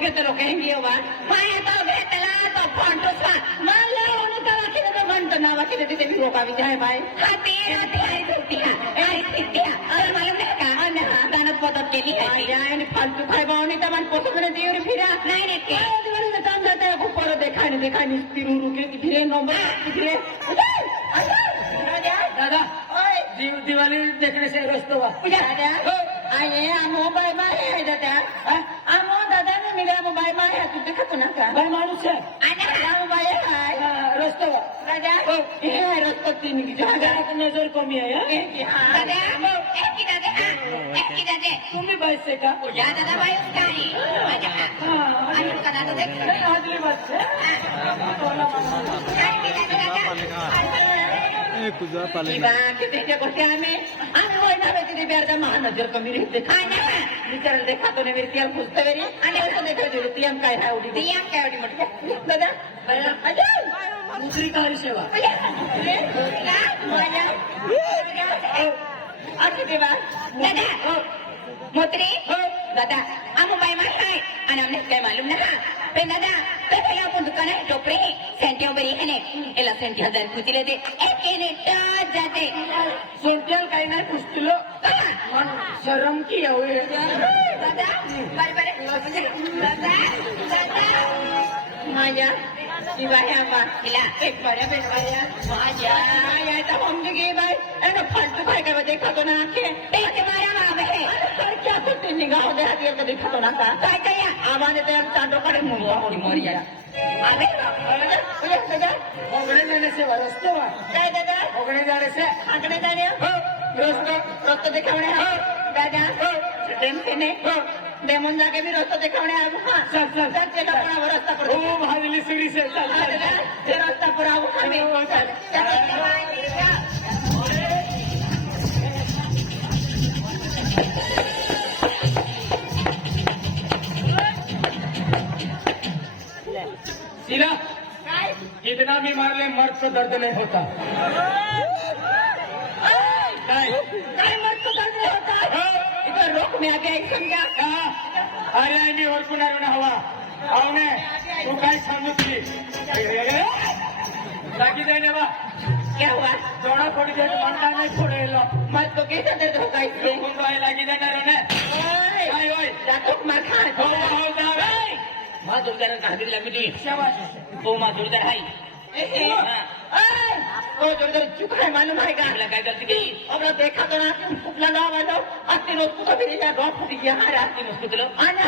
घेतलो काही वा माया तो घेतला तो फांटोसा मला त्याला किती तो म्हणतो नावा किती तिथे मी रोका विचार बाय हाती हाती होतीया ए तित्या अरे मला नाही का आणि दानत पदत केली काय आणि फालतू खाय बावणी तर मन पोसकडे देऊन फिरा नाही नाही ते दिवस काम जाते खूप परत देखाने तिरू के फिरे नंबर फिरे दादा दिवाली देखने से रस्तो वा दादा आये मोबाईल माय आहे दादा आमो दादा ने मिला मोबाईल माय है तू देखतो ना का बाय माणूस है आणि मोबाईल आहे रस्तो वा दादा हे रस्तो तीन की जरा नजर कमी आहे दादा एक दादा तुम्ही बस से का या दादा बाई काय आणि का दादा देख आदली बस तुझा त्याच्या गोष्टी आम्ही वळणार तिथे बेरदा महानजर कमी रहते विचारायला देखा तो मेरी तियाम पुसते वेरी आणि असं देखा तियाम काय आहे एवढी तियाम काय एवढी म्हटलं दादा दुसरी काय सेवा अच्छा देवा दादा मोत्री दादा आम बाई मार है आणि हमने काय मालूम ना पे दादा पे पहला अपन दुकान है टोपरी सेंटियों बरी है ने एला सेंटी 1000 कुती लेते एक ने टाच जाते सोंट्याल काही नाही पुसतिलो शरम की होय दादा बाय बाय दादा माझ्या शिवाया बाकीला एक बऱ्या बेटवाया माझ्या याचा हमने गे बाय एनो फालतू काय काय देखा तो ना आखे ते मारा मावे है क्या कुत्ते निगाह दे हाथ के देखा तो ना का काय काय आवाने ते चांदो कडे मुंगा मोरिया अरे दादा ओगणे जाने से रस्तो वा काय दादा ओगणे जाने से आकडे जाणे रस्तो दिखावणे दादा टेन्शन नाही डेमोन जाके भी रस्तो दिखावणे आगो हां चल चल रस्ता पर ओ भाजली सुरी से चल ते रस्ता पर आगो हमें चल सीला इतना भी मार ले मर्द को दर्द नहीं होता काय मर्द को दर्द नहीं होता इधर रोक में आ गया एक समझा अरे आईनी और कुणाला ना हवा आवने तू काय सांगितली बाकी जाय ना बा क्या हुआ जोड़ा फोड़ी दे मंडा नहीं फोड़ेलो मत तो कैसे दर्द होगा इससे कोण राय लागी जाणार ने ओय ओय जातो मार खा हो जा मां दुर्गा का हदिर लगी थी शाबाश ओ मां दुर्गा है ओ दुर्गा चुप है मालूम है का लगा गलती गई अब ना देखा तो ना लगा वालो आती रोज को भी या रोज फटी गया हर आती मुझको चलो आना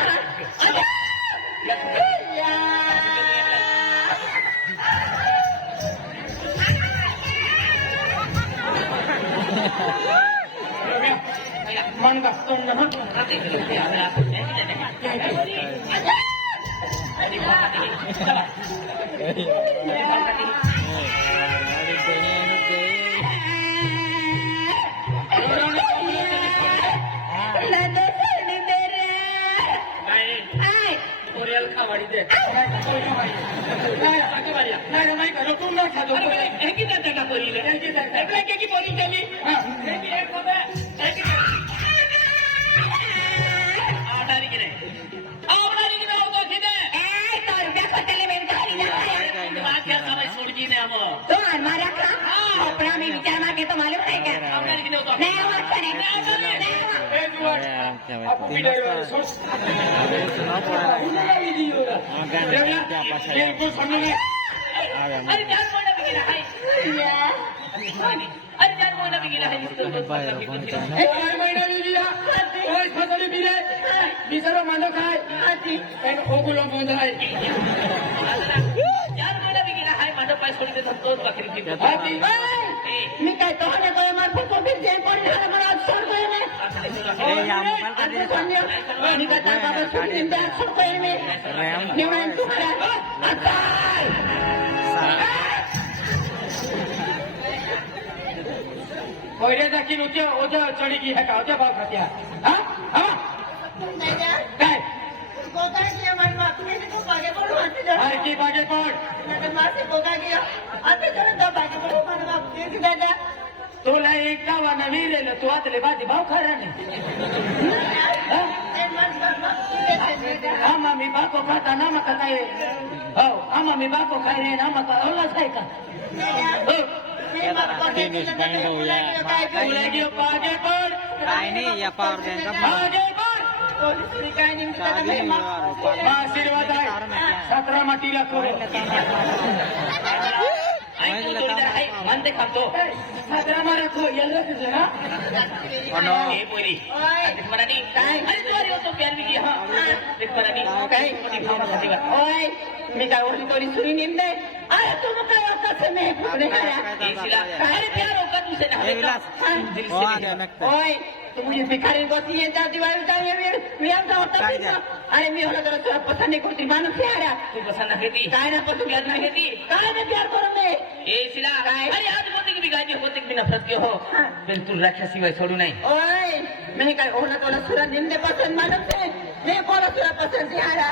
मन बसतो ना खावाडी दे नाही नाही का रोटून ना खातो एक का पोरी एक पोरी चली तो मारा का अपना मी विचार मागे तो मालूम नाही का नाही वाटत आपको पीडर सोर्स बिल्कुल समझ अरे जान मोना भी गिरा है अरे जान मोना भी गिरा है एक महिना लिया ओय फसली बिरे बिचारो मांडो खाय एन ओगुलो बंधाय जान मोना भी गिरा है मांडो पास छोड़ी दे सब तो बकरी की मी काय तो ने तो मार को फिर जे पड़ी है मला छोड़ गए मैं ए या मोबाइल का दे ता मी का बाबा छोड़ दिन दे छोड़ गए मैं निवण तुम्हारा आता कोयरे दाखी उद्या उद्या चढी की है का उद्या भाव खात्या हा हा काय गोगा किया मन मापने को बागे पड़ो आते जा हाय की बागे पड मैं मार से गोगा किया आते चलो तो बागे पड़ो मन मापने की दादा तुला एक गावा नवीन तू आतले बाजी भाव खरा नाही आम्हा मी बाको खाता ना मका काय हो आम्हा मी बाको खाय रे ना मका ओलाच आहे का हो टेनिस बँड होऊया तुला घेऊ पागे पड काय नाही या पावर बँका पागे पड आशीर्वाद आहे 17 मातीला करू म्हणते खातो 17 मारा तो याला तुझं ना हे पोरी मराठी काय अरे तू अरे तो प्यार भी हा मराठी काय ओय मी काय ओरली तोरी सुरी निंदे अरे तुम काय कसं नाही पुढे अरे प्यार होगा तुझे ना ओय तू मुझे भिखारी गोती है जाती वाली जाए मी आमचा होता अरे मी होला तर तुला पसंत नाही करती माणूस प्यारा तू पसंत नाही घेती काय ना पण तू प्यार नाही घेती काय नाही प्यार करून दे ए शिला काय अरे आज बोलते की गाजी होते की नफरत के हो बिलकुल राक्षसीवाय सोडू नाही ओय मी काय होला तुला सुरा निंदे पसंत माणूस है मी कोला सुरा पसंत प्यारा